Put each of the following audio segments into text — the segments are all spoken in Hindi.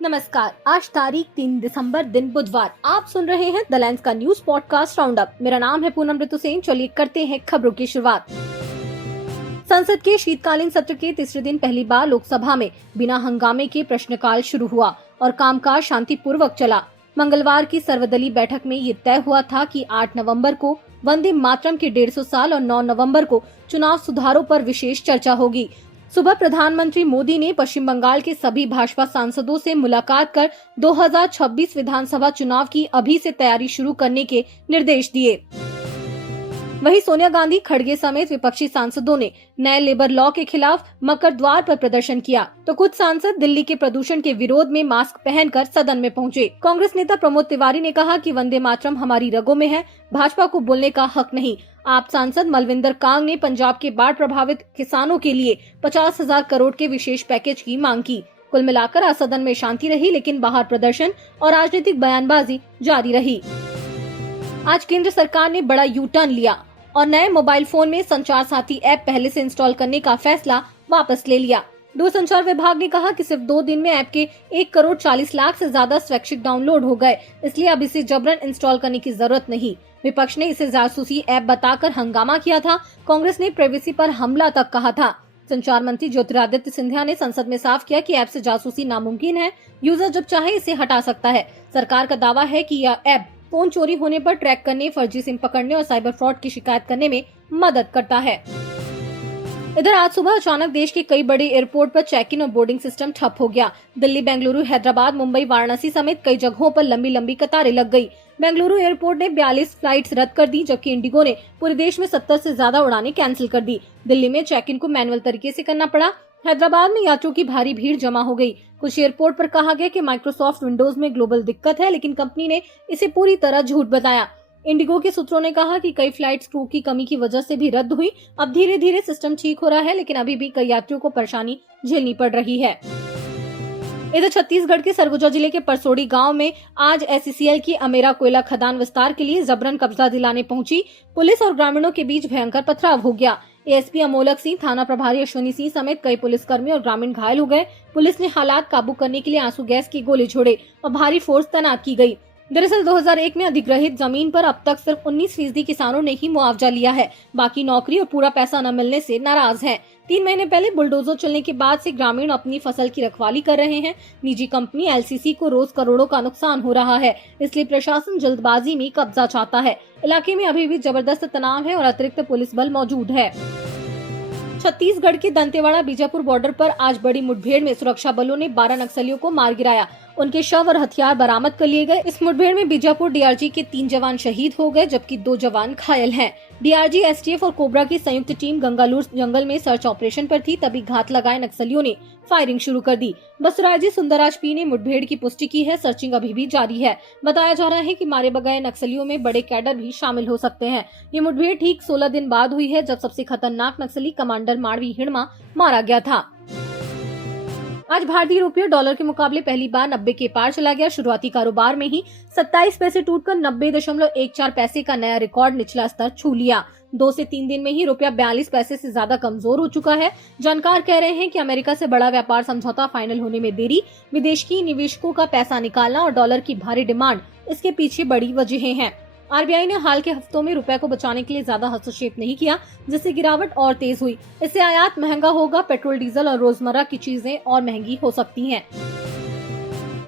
नमस्कार। आज तारीख 3 दिसंबर दिन बुधवार। आप सुन रहे हैं द लेंस का न्यूज पॉडकास्ट राउंड अप। मेरा नाम है पूनम ऋतु सेन। चलिए करते हैं खबरों की शुरुआत। संसद के शीतकालीन सत्र के तीसरे दिन पहली बार लोकसभा में बिना हंगामे के प्रश्नकाल शुरू हुआ और कामकाज शांतिपूर्वक चला। मंगलवार की सर्वदलीय बैठक में ये तय हुआ था कि 8 नवंबर को वंदे मातरम के 150 साल और 9 नवंबर को चुनाव सुधारों पर विशेष चर्चा होगी। सुबह प्रधानमंत्री मोदी ने पश्चिम बंगाल के सभी भाजपा सांसदों से मुलाकात कर 2026 विधानसभा चुनाव की अभी से तैयारी शुरू करने के निर्देश दिए। वहीं सोनिया गांधी, खड़गे समेत विपक्षी सांसदों ने नए लेबर लॉ के खिलाफ मकर द्वार पर प्रदर्शन किया, तो कुछ सांसद दिल्ली के प्रदूषण के विरोध में मास्क पहनकर सदन में पहुंचे। कांग्रेस नेता प्रमोद तिवारी ने कहा कि वंदे मातरम हमारी रगों में है, भाजपा को बोलने का हक नहीं। आप सांसद मलविंदर कांग ने पंजाब के बाढ़ प्रभावित किसानों के लिए 50,000 करोड़ के विशेष पैकेज की मांग की। कुल मिलाकर आज सदन में शांति रही, लेकिन बाहर प्रदर्शन और राजनीतिक बयानबाजी जारी रही। आज केंद्र सरकार ने बड़ा यू टर्न लिया और नए मोबाइल फोन में संचार साथी ऐप पहले से इंस्टॉल करने का फैसला वापस ले लिया। दूरसंचार विभाग ने कहा कि सिर्फ 2 दिन में ऐप के 1 करोड़ 40 लाख से ज्यादा स्वैच्छिक डाउनलोड हो गए, इसलिए अब इसे जबरन इंस्टॉल करने की जरूरत नहीं। विपक्ष ने इसे जासूसी ऐप बताकर हंगामा किया था। कांग्रेस ने प्राइवेसी पर हमला तक कहा था। संचार मंत्री ज्योतिरादित्य सिंधिया ने संसद में साफ किया कि ऐप से जासूसी नामुमकिन है, यूजर जब चाहे इसे हटा सकता है। सरकार का दावा है कि यह ऐप फोन चोरी होने पर ट्रैक करने, फर्जी सिम पकड़ने और साइबर फ्रॉड की शिकायत करने में मदद करता है। इधर आज सुबह अचानक देश के कई बड़े एयरपोर्ट पर चेक इन और बोर्डिंग सिस्टम ठप हो गया। दिल्ली, बेंगलुरु, हैदराबाद, मुंबई, वाराणसी समेत कई जगहों पर लंबी लंबी कतारें लग गई। बेंगलुरु एयरपोर्ट ने 42 फ्लाइट्स रद्द कर दी, जबकि इंडिगो ने पूरे देश में 70 से ज्यादा उड़ानें कैंसिल कर दी। दिल्ली में चेक इन को मैनुअल तरीके से करना पड़ा। हैदराबाद में यात्रियों की भारी भीड़ जमा हो गई। कुछ एयरपोर्ट पर कहा गया कि माइक्रोसॉफ्ट विंडोज में ग्लोबल दिक्कत है, लेकिन कंपनी ने इसे पूरी तरह झूठ बताया। इंडिगो के सूत्रों ने कहा कि कई फ्लाइट्स क्रू की कमी की वजह से भी रद्द हुई। अब धीरे धीरे सिस्टम ठीक हो रहा है, लेकिन अभी भी कई यात्रियों को परेशानी झेलनी पड़ रही है। इधर छत्तीसगढ़ के सरगुजा जिले के परसोड़ी गांव में आज एसईसीएल की अमेरा कोयला खदान विस्तार के लिए जबरन कब्जा दिलाने पहुंची पुलिस और ग्रामीणों के बीच भयंकर पथराव हो गया। एएसपी अमोलक सिंह, थाना प्रभारी अश्विनी सिंह समेत कई पुलिसकर्मी और ग्रामीण घायल हो गए। पुलिस ने हालात काबू करने के लिए आंसू गैस की गोले छोड़े और भारी फोर्स तैनात की गई। दरअसल 2001 में अधिग्रहित जमीन पर अब तक सिर्फ 19% किसानों ने ही मुआवजा लिया है, बाकी नौकरी और पूरा पैसा न मिलने से नाराज हैं। 3 महीने पहले बुलडोजर चलने के बाद से ग्रामीण अपनी फसल की रखवाली कर रहे हैं। निजी कंपनी एलसीसी को रोज करोड़ों का नुकसान हो रहा है, इसलिए प्रशासन जल्दबाजी में कब्जा चाहता है। इलाके में अभी भी जबरदस्त तनाव है और अतिरिक्त पुलिस बल मौजूद है। छत्तीसगढ़ के दंतेवाड़ा बीजापुर बॉर्डर पर आज बड़ी मुठभेड़ में सुरक्षा बलों ने 12 नक्सलियों को मार गिराया। उनके शव और हथियार बरामद कर लिए गए। इस मुठभेड़ में बीजापुर डीआरजी के 3 जवान शहीद हो गए, जबकि 2 जवान घायल हैं। डीआरजी, एसटीएफ और कोबरा की संयुक्त टीम गंगालूर जंगल में सर्च ऑपरेशन पर थी, तभी घात लगाए नक्सलियों ने फायरिंग शुरू कर दी। बसराजी सुंदरराज पी ने मुठभेड़ की पुष्टि की है। सर्चिंग अभी भी जारी है। बताया जा रहा है कि मारे गए नक्सलियों में बड़े कैडर भी शामिल हो सकते हैं। ये मुठभेड़ ठीक 16 दिन बाद हुई है, जब सबसे खतरनाक नक्सली कमांडर माड़वी हिड़मा मारा गया था। आज भारतीय रुपये डॉलर के मुकाबले पहली बार 90 के पार चला गया। शुरुआती कारोबार में ही 27 पैसे टूटकर 90.14 पैसे का नया रिकॉर्ड निचला स्तर छू लिया। 2 से 3 दिन में ही रुपया 42 पैसे से ज्यादा कमजोर हो चुका है। जानकार कह रहे हैं कि अमेरिका से बड़ा व्यापार समझौता फाइनल होने में देरी, विदेशी निवेशकों का पैसा निकालना और डॉलर की भारी डिमांड इसके पीछे बड़ी वजहें हैं। आरबीआई ने हाल के हफ्तों में रुपए को बचाने के लिए ज्यादा हस्तक्षेप नहीं किया, जिससे गिरावट और तेज हुई। इससे आयात महंगा होगा, पेट्रोल, डीजल और रोजमर्रा की चीजें और महंगी हो सकती हैं।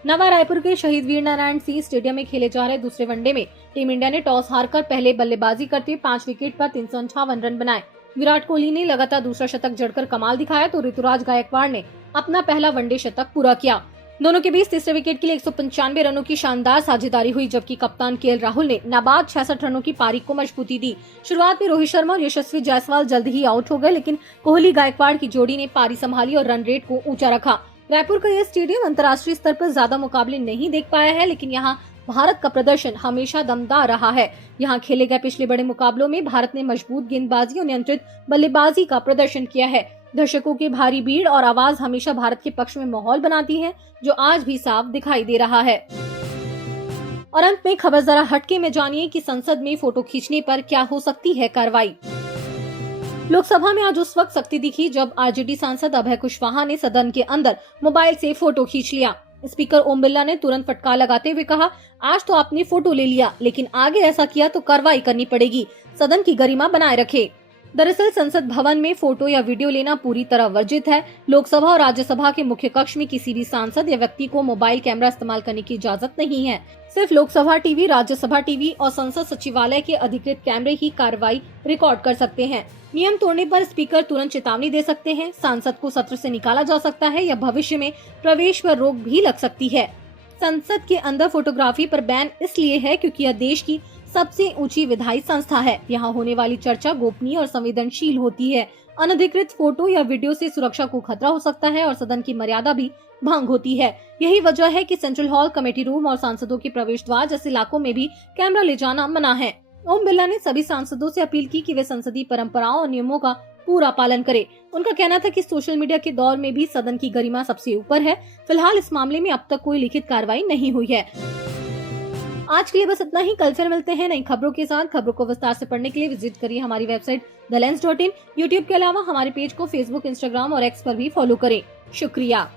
नवा रायपुर के शहीद वीर नारायण सिंह स्टेडियम में खेले जा रहे दूसरे वनडे में टीम इंडिया ने टॉस हारकर पहले बल्लेबाजी करते 5 विकेट पर 358 रन बनाए। विराट कोहली ने लगातार दूसरा शतक जड़कर कमाल दिखाया, तो ऋतुराज गायकवाड़ ने अपना पहला वनडे शतक पूरा किया। दोनों के बीच तीसरे विकेट के लिए 195 रनों की शानदार साझेदारी हुई, जबकि कप्तान केएल राहुल ने नाबाद 66 रनों की पारी को मजबूती दी। शुरुआत में रोहित शर्मा और यशस्वी जायसवाल जल्द ही आउट हो गए, लेकिन कोहली गायकवाड़ की जोड़ी ने पारी संभाली और रन रेट को ऊंचा रखा। रायपुर का यह स्टेडियम अंतर्राष्ट्रीय स्तर पर ज्यादा मुकाबले नहीं देख पाया है, लेकिन यहाँ भारत का प्रदर्शन हमेशा दमदार रहा है। यहाँ खेले गए पिछले बड़े मुकाबलों में भारत ने मजबूत गेंदबाजी और नियंत्रित बल्लेबाजी का प्रदर्शन किया है। दर्शकों की भारी भीड़ और आवाज हमेशा भारत के पक्ष में माहौल बनाती है, जो आज भी साफ दिखाई दे रहा है। और अंत में खबर जरा हटके में जानिए कि संसद में फोटो खींचने पर क्या हो सकती है कार्रवाई। लोकसभा में आज उस वक्त सख्ती दिखी जब आरजेडी सांसद अभय कुशवाहा ने सदन के अंदर मोबाइल से फोटो खींच लिया। स्पीकर ओम बिरला ने तुरंत फटकार लगाते हुए कहा, आज तो आपने फोटो ले लिया, लेकिन आगे ऐसा किया तो कार्रवाई करनी पड़ेगी। सदन की गरिमा बनाए रखे। दरअसल संसद भवन में फोटो या वीडियो लेना पूरी तरह वर्जित है। लोकसभा और राज्यसभा के मुख्य कक्ष में किसी भी सांसद या व्यक्ति को मोबाइल कैमरा इस्तेमाल करने की इजाजत नहीं है। सिर्फ लोकसभा टीवी, राज्यसभा टीवी और संसद सचिवालय के अधिकृत कैमरे ही कार्रवाई रिकॉर्ड कर सकते हैं। नियम तोड़ने पर स्पीकर तुरंत चेतावनी दे सकते हैं। सांसद को सत्र से निकाला जा सकता है या भविष्य में प्रवेश पर रोक भी लग सकती है। संसद के अंदर फोटोग्राफी पर बैन इसलिए है क्योंकि यह देश की सबसे ऊंची विधायी संस्था है। यहाँ होने वाली चर्चा गोपनीय और संवेदनशील होती है। अनधिकृत फोटो या वीडियो से सुरक्षा को खतरा हो सकता है और सदन की मर्यादा भी भंग होती है। यही वजह है कि सेंट्रल हॉल, कमेटी रूम और सांसदों के प्रवेश द्वार जैसे इलाकों में भी कैमरा ले जाना मना है। ओम बिरला ने सभी सांसदों से अपील की कि वे संसदीय परंपराओं और नियमों का पूरा पालन करें। उनका कहना था कि सोशल मीडिया के दौर में भी सदन की गरिमा सबसे ऊपर है। फिलहाल इस मामले में अब तक कोई लिखित कार्रवाई नहीं हुई है। आज के लिए बस इतना ही। कल फिर मिलते हैं नई खबरों के साथ। खबरों को विस्तार से पढ़ने के लिए विजिट करिए हमारी वेबसाइट thelens.in। यूट्यूब के अलावा हमारे पेज को फेसबुक, इंस्टाग्राम और एक्स पर भी फॉलो करें। शुक्रिया।